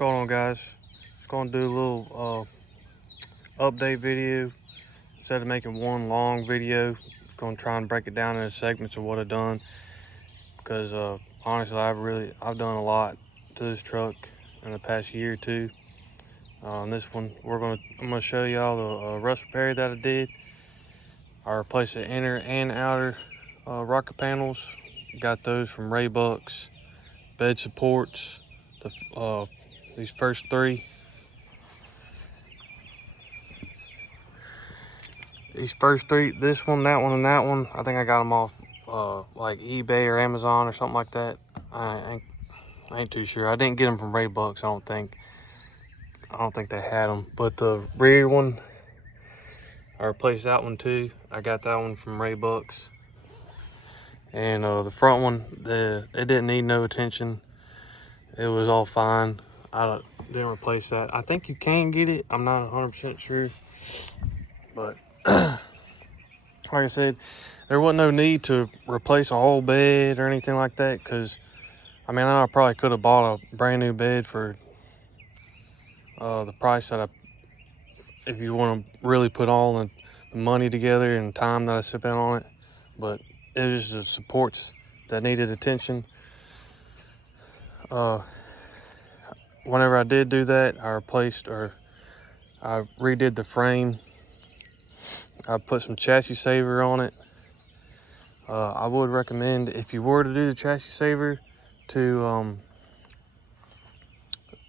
going on, guys? Just going to do a little update video. Instead of making one long video, I'm going to try and break it down into segments of what I've done, because honestly I've done a lot to this truck in the past year or two. On this one I'm gonna show y'all the rust repair that I did. I replaced the inner and outer rocker panels. Got those from Raybuck's. Bed supports, these first three. This one, that one, and that one, I think I got them off like eBay or Amazon or something like that. I ain't too sure. I didn't get them from Raybuck's, I don't think they had them. But the rear one, I replaced that one too. I got that one from Raybuck's. And the front one, it didn't need no attention. It was all fine. I didn't replace that. I think you can get it. I'm not 100% sure. But like I said, there wasn't no need to replace a whole bed or anything like that, because I mean, I probably could have bought a brand new bed for the price that if you want to really put all the money together and time that I spent on it. But it was just the supports that needed attention. Whenever I did do that, I redid the frame. I put some chassis saver on it. I would recommend, if you were to do the chassis saver, to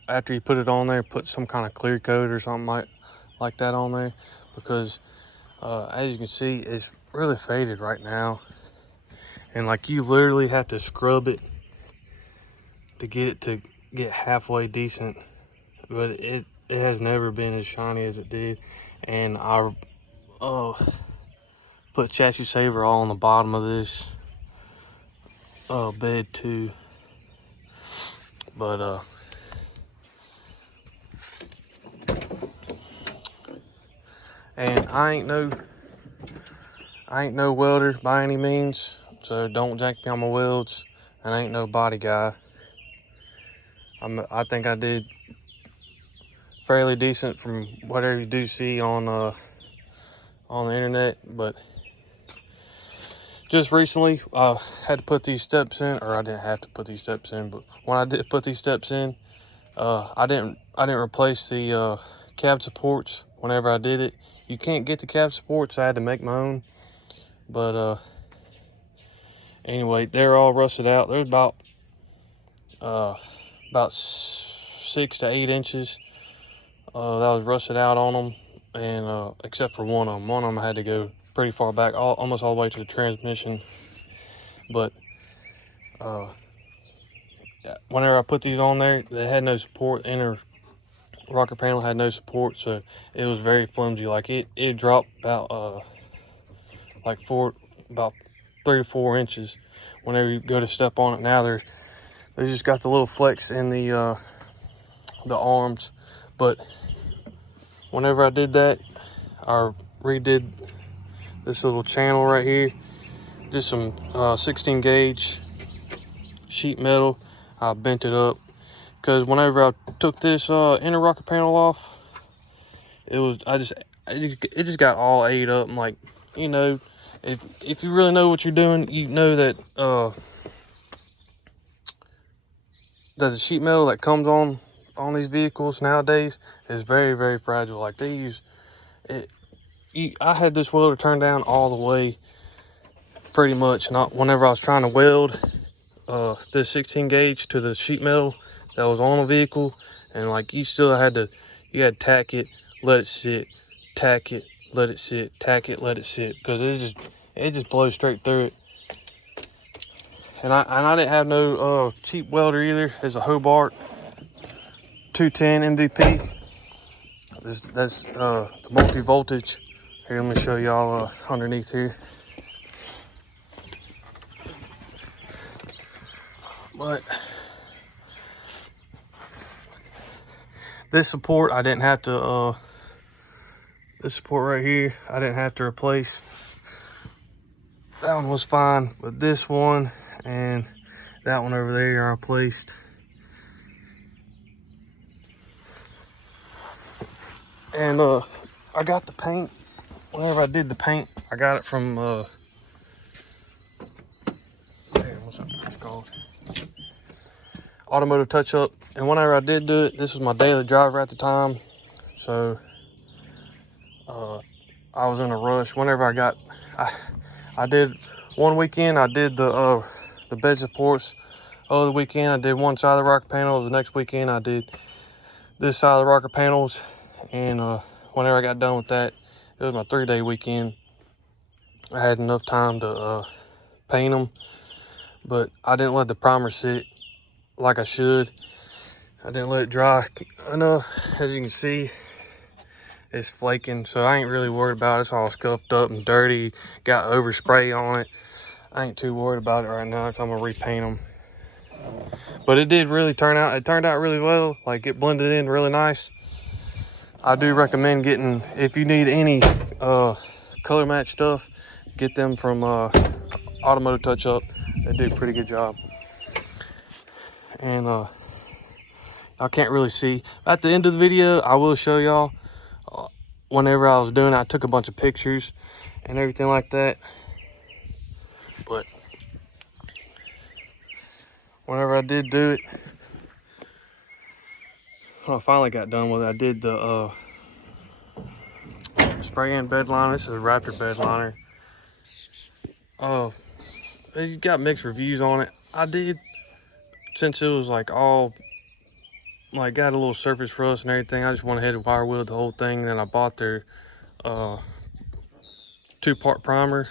after you put it on there, put some kind of clear coat or something like that on there, because as you can see, it's really faded right now, and like you literally have to scrub it to get it to get halfway decent. But it has never been as shiny as it did. And I put chassis saver all on the bottom of this bed too. But and I ain't no welder by any means, so don't jack me on my welds. And I ain't no body guy. I think I did fairly decent from whatever you do see on the internet. But just recently, I had to put these steps in, or I didn't have to put these steps in, but when I did put these steps in, I didn't replace the cab supports. Whenever I did it, you can't get the cab supports. I had to make my own. But anyway, they're all rusted out. There's about 6 to 8 inches that was rusted out on them, and except for one of them. One of them I had to go pretty far back, almost all the way to the transmission. But whenever I put these on there, they had no support. Inner rocker panel had no support, so it was very flimsy. Like it dropped about about 3 to 4 inches whenever you go to step on it. Now they just got the little flex in the arms. But whenever I did that, I redid this little channel right here. Just some 16 gauge sheet metal. I bent it up, because whenever I took this inner rocker panel off, it just got all ate up. And like, you know, if you really know what you're doing, you know that that the sheet metal that comes on these vehicles nowadays is very, very fragile. Like I had this welder turned down all the way, pretty much. Not whenever I was trying to weld this 16 gauge to the sheet metal that was on the vehicle, and like you had to tack it, let it sit, tack it, let it sit, tack it, let it sit, because it just blows straight through it. And I didn't have no cheap welder either. It's a Hobart 210 MVP. That's the multi-voltage. Here, let me show y'all underneath here. But this support, I didn't have to this support right here, I didn't have to replace. That one was fine, but this one and that one over there are replaced. And I got the paint. Whenever I did the paint, I got it from what's that place called? Automotive Touch Up. And whenever I did do it, this was my daily driver at the time, so I was in a rush. Whenever I did one weekend, I did the bed supports. Other weekend, I did one side of the rocker panels. The next weekend, I did this side of the rocker panels. And whenever I got done with that, it was my 3-day weekend. I had enough time to paint them, but I didn't let the primer sit like I should. I didn't let it dry enough. As you can see, it's flaking, so I ain't really worried about it. It's all scuffed up and dirty, got overspray on it. I ain't too worried about it right now because I'm gonna repaint them. But it did really turn out, it turned out really well. Like, it blended in really nice. I do recommend getting, if you need any color match stuff, get them from Automotive Touch Up. They do a pretty good job. And I can't really see. At the end of the video, I will show y'all whenever I was doing it. I took a bunch of pictures and everything like that. But whenever I did do it, when I finally got done with it, I did the spray in bed liner. This is a Raptor bed liner. It got mixed reviews on it. I did, since it was like all like got a little surface rust and everything, I just went ahead and wire wheeled the whole thing. And then I bought their 2-part primer,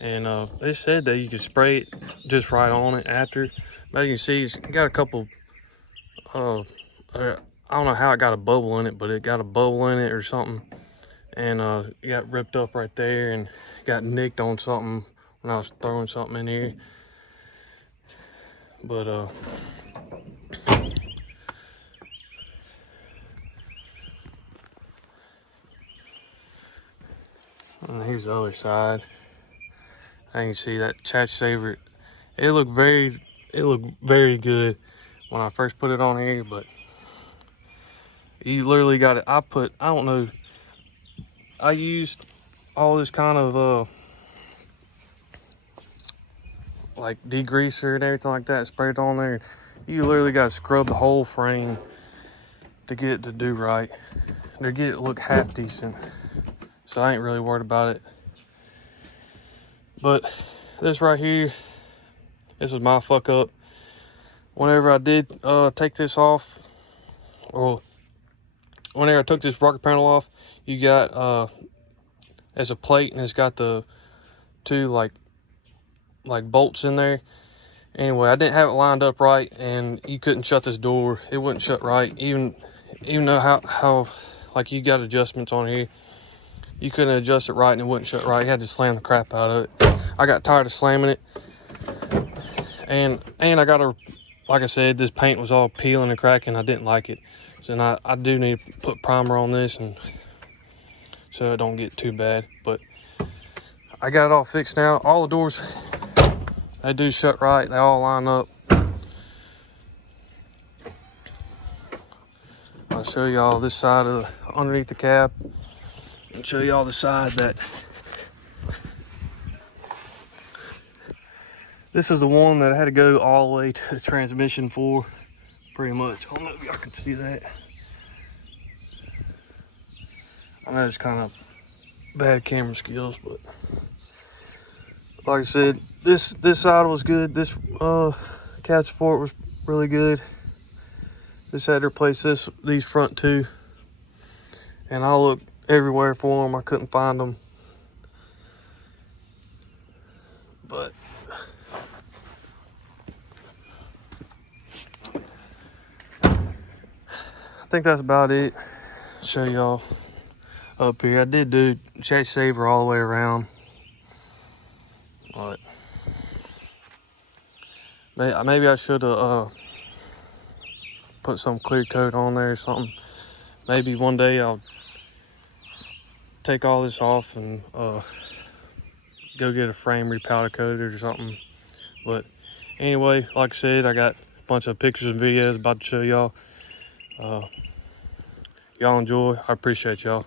and they said that you could spray it just right on it after. But you can see it's got a couple I don't know how it got a bubble in it, but it got a bubble in it or something, and it got ripped up right there and got nicked on something when I was throwing something in here. But and here's the other side. I can see that chassis saver. It looked very good when I first put it on here, but you literally got it. I don't know, I used all this kind of like degreaser and everything like that, sprayed it on there. You literally got to scrub the whole frame to get it to do right, to get it look half decent. So I ain't really worried about it. But this right here, this was my fuck up. Whenever I did take this off, or whenever I took this rocker panel off, you got it's a plate and it's got the 2 like bolts in there. Anyway, I didn't have it lined up right, and you couldn't shut this door. It wouldn't shut right, even though how like you got adjustments on here, you couldn't adjust it right and it wouldn't shut right. You had to slam the crap out of it. I got tired of slamming it, and I got to, like I said, this paint was all peeling and cracking. I didn't like it, so now I do need to put primer on this, and so it don't get too bad. But I got it all fixed now. All the doors, they do shut right. They all line up. I'll show y'all this side of underneath the cab, and show y'all the side that this is the one that I had to go all the way to the transmission for, pretty much. I don't know if y'all can see that. I know it's kind of bad camera skills, but like I said, this side was good. This cab support was really good. Just had to replace these front 2, and I looked everywhere for them. I couldn't find them, but I think that's about it. Show y'all up here. I did do chassis saver all the way around, but maybe I should have put some clear coat on there or something. Maybe one day I'll take all this off and go get a frame repowder coated or something. But anyway, like I said, I got a bunch of pictures and videos about to show y'all. Y'all enjoy. I appreciate y'all.